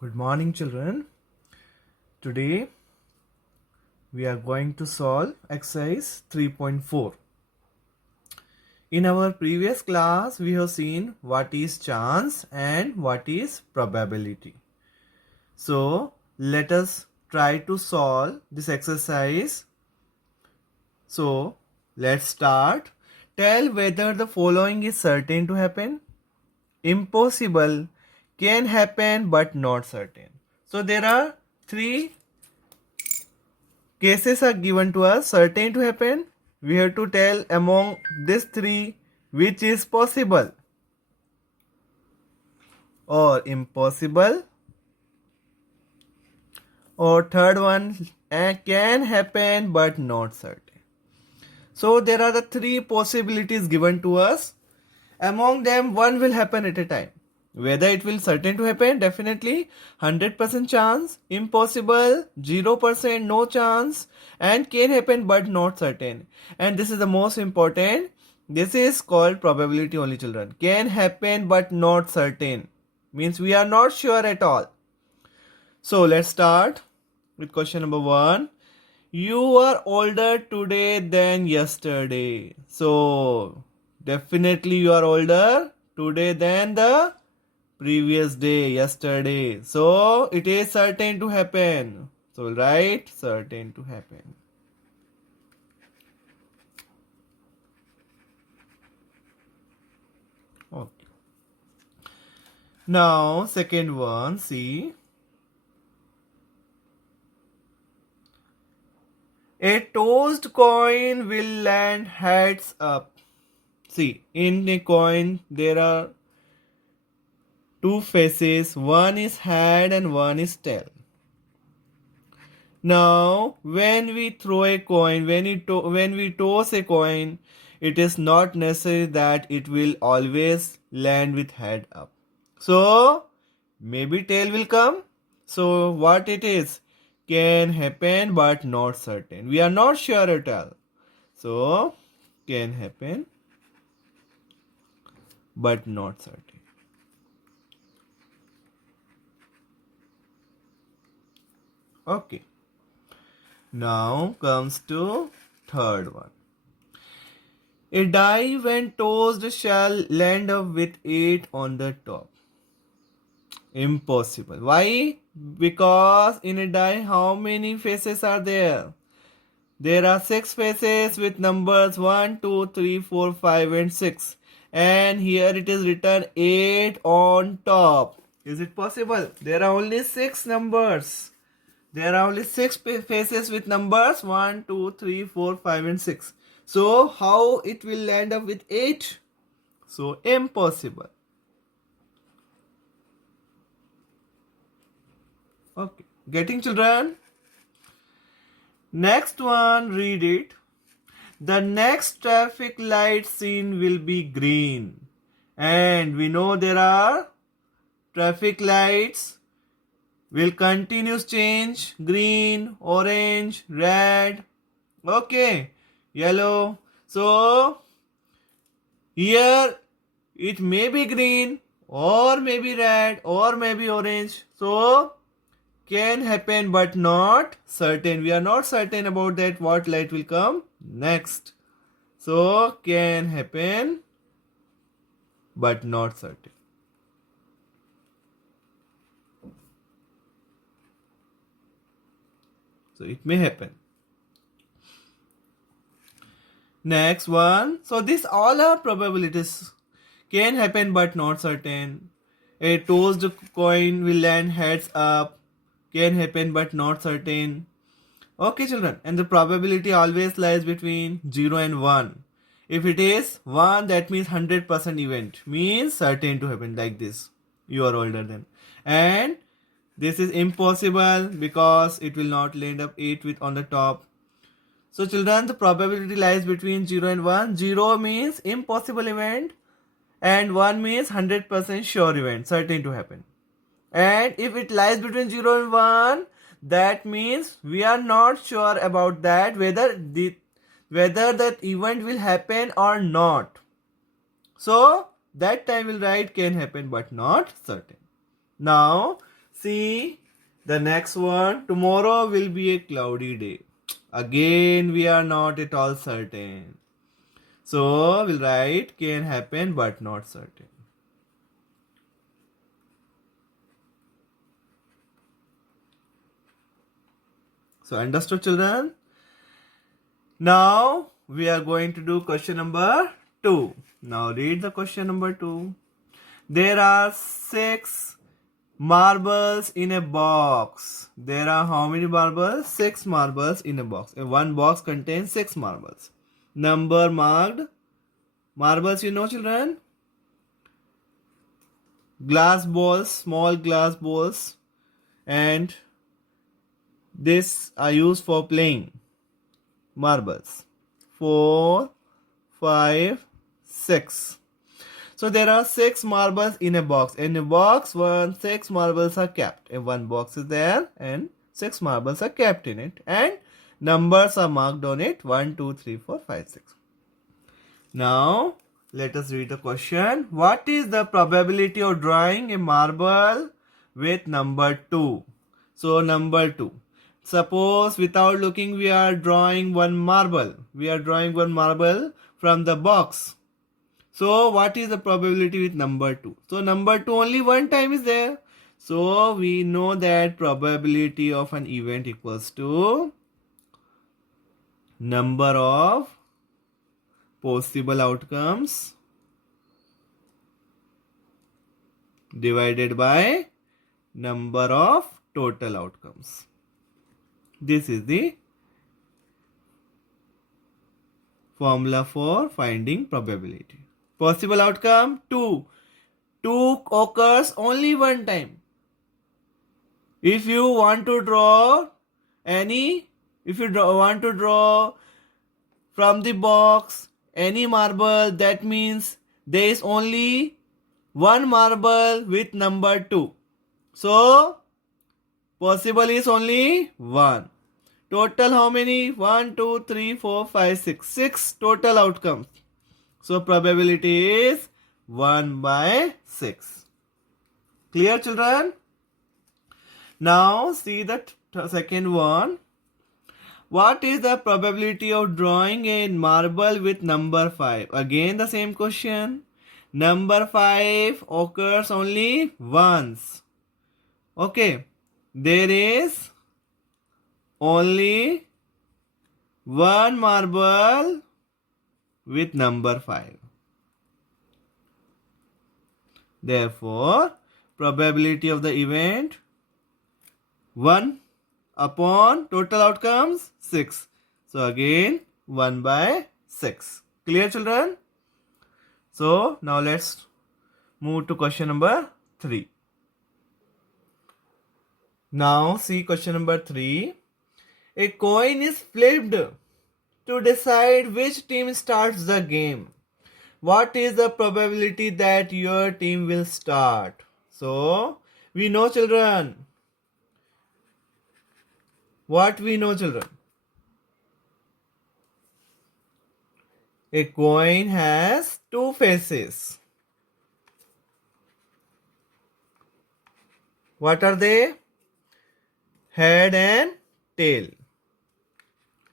Good morning, children. Today we are going to solve exercise 3.4. In our previous class, we have seen what is chance and what is probability. So, let us try to solve this exercise. So, let's start. Tell whether the following is certain to happen. Impossible, can happen but not certain. So, there are three cases are given to us certain to happen. We have to tell among these three which is possible or impossible, or third one can happen but not certain. So there are the three possibilities given to us. Among them one will happen at a time. Whether it will certain to happen, definitely 100% chance, impossible 0% no chance, and can happen but not certain. And this is the most important. This is called probability only, children. Can happen but not certain means we are not sure at all. So let's start with question number 1. You are older today than yesterday. So definitely you are older today than the previous day, yesterday. So it is certain to happen. So we'll write certain to happen. Okay. Now second one, see. A tossed coin will land heads up. See, in a coin there are two faces. One is head and one is tail. Now, when we throw a coin, when we toss a coin, it is not necessary that it will always land with head up. So, maybe tail will come. So, what it is can happen but not certain. We are not sure at all. So, can happen but not certain. Okay. Now comes to third one. A die when tossed shall land up with 8 on the top. Impossible. Why? Because in a die, how many faces are there? There are 6 faces with numbers 1, 2, 3, 4, 5 and 6. And here it is written 8 on top. Is it possible? There are only 6 numbers. There are only 6 faces with numbers 1, 2, 3, 4, 5 and 6. So how it will land up with 8? So impossible. Okay. Getting, children? Next one, read it. The next traffic light scene will be green. And we know there are traffic lights will continuous change. Green, orange, red. Okay. Yellow. So here it may be green or maybe red or maybe orange. So can happen but not certain. We are not certain about that what light will come next. So can happen but not certain. So it may happen. Next one. So this all are probabilities. Can happen but not certain. A tossed coin will land heads up. Can happen but not certain. Okay, children. And the probability always lies between 0 and 1. If it is 1, that means 100% event. Means certain to happen like this. You are older than. And this is impossible because it will not land up 8 with on the top. So children, the probability lies between 0 and 1. 0 means impossible event and 1 means 100% sure event, certain to happen. And if it lies between 0 and 1, that means we are not sure about that whether that event will happen or not. So that time we'll write can happen but not certain. Now See the next one. Tomorrow will be a cloudy day. Again, we are not at all certain. So we'll write can happen but not certain. So understood, children? Now we are going to do question number 2. Now read the question number 2. There are 6 marbles in a box. There are how many marbles? 6 marbles in a box. One box contains 6 marbles. Number marked. Marbles, you know, children? Glass balls, small glass balls, and this are used for playing. Marbles. 4, 5, 6. So there are 6 marbles in a box. In a box, 6 marbles are kept. If one box is there and 6 marbles are kept in it. And numbers are marked on it. 1, 2, 3, 4, 5, 6. Now, let us read the question. What is the probability of drawing a marble with number 2? So, number 2. Suppose without looking we are drawing one marble. We are drawing one marble from the box. So what is the probability with number 2? So number 2 only one time is there. So we know that probability of an event equals to number of possible outcomes divided by number of total outcomes. This is the formula for finding probability. Possible outcome 2. 2 occurs only one time. If you want to draw from the box any marble, that means there is only one marble with number 2. So possible is only 1. Total how many? 1, 2, 3, 4, 5, 6. 6 total outcomes. So probability is 1 by 6. Clear, children? Now see the second one. What is the probability of drawing a marble with number 5? Again the same question. Number 5 occurs only once. Okay. There is only one marble with number 5. Therefore, probability of the event 1 upon total outcomes 6. So again 1 by 6. Clear, children? So now let's move to question number 3. Now see question number 3. A coin is flipped to decide which team starts the game. What is the probability that your team will start? So we know, children. What we know, children? A coin has 2 faces. What are they? Head and tail.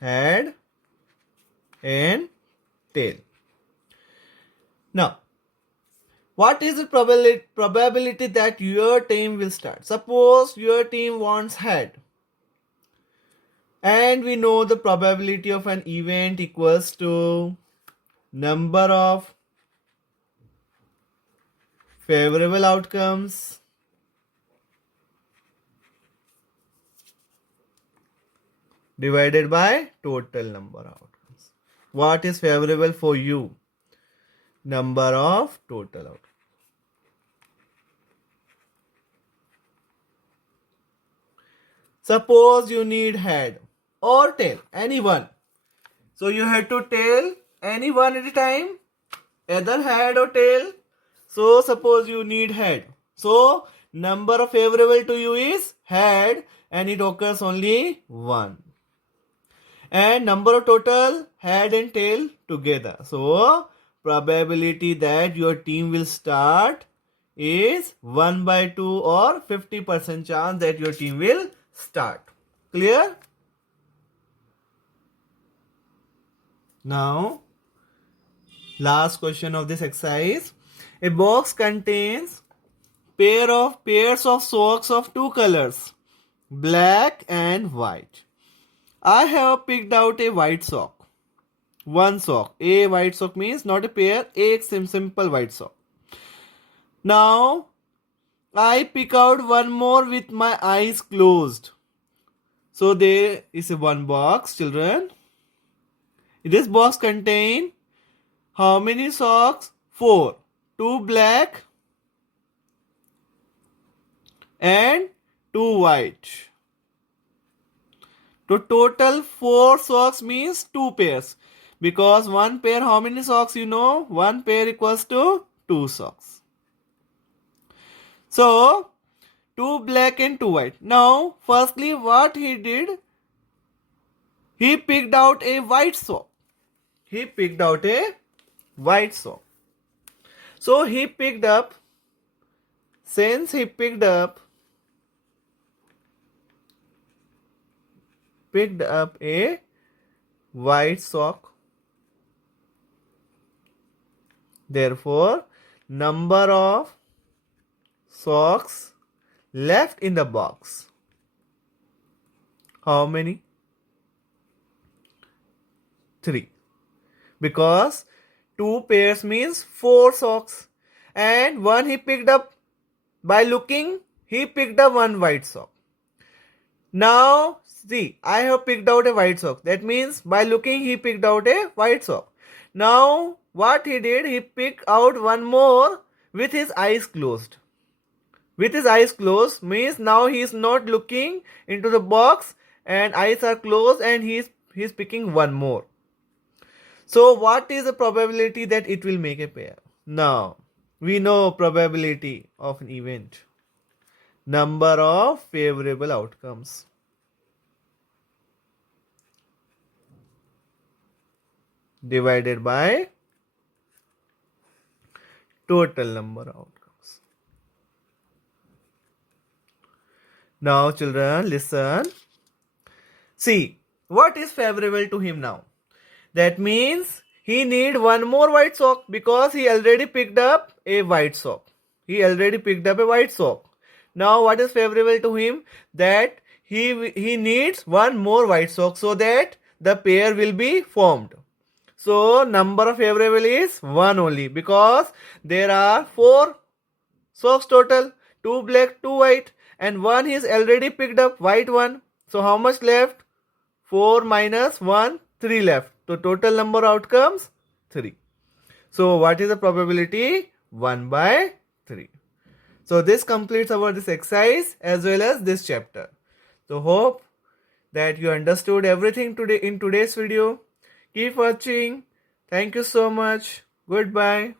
Head and tail. Now, what is the probability that your team will start? Suppose your team wants head. And we know the probability of an event equals to number of favorable outcomes divided by total number of outcomes. What is favorable for you? Number of total outcomes. Suppose you need head or tail, any one. So you have to tail any one at a time, either head or tail. So suppose you need head. So number of favorable to you is head and it occurs only 1. And number of total head and tail together. So probability that your team will start is 1/2 or 50% chance that your team will start. Clear? Now, last question of this exercise. A box contains pairs of socks of two colors, black and white. I have picked out a white sock. One sock. A white sock means not a pair, a simple white sock. Now, I pick out one more with my eyes closed. So there is a one box, children. This box contains how many socks? 4. 2 black and 2 white. So total 4 socks means 2 pairs. Because one pair, how many socks you know? One pair equals to 2 socks. So, 2 black and 2 white. Now, firstly, what he did? He picked out a white sock. He picked out a white sock. So, he picked up, since he picked up a white sock, therefore, number of socks left in the box. How many? 3. Because 2 pairs means 4 socks. And one he picked up by looking, he picked up one white sock. Now, see, I have picked out a white sock. That means by looking, he picked out a white sock. Now, what he did, he picked out one more with his eyes closed. With his eyes closed means now he is not looking into the box and eyes are closed and he is picking one more. So what is the probability that it will make a pair? Now, we know probability of an event. Number of favorable outcomes. Divided by total number of outcomes. Now, children, listen. See, what is favorable to him now? That means he need one more white sock because he already picked up a white sock. He already picked up a white sock. Now, what is favorable to him? That he needs one more white sock so that the pair will be formed. So, number of favorable is 1 only because there are 4 socks total, 2 black, 2 white. And one is already picked up, white one. So how much left? 4 minus 1, 3 left. So total number of outcomes, 3. So what is the probability? 1/3. So this completes this exercise as well as this chapter. So hope that you understood everything today in today's video. Keep watching. Thank you so much. Goodbye.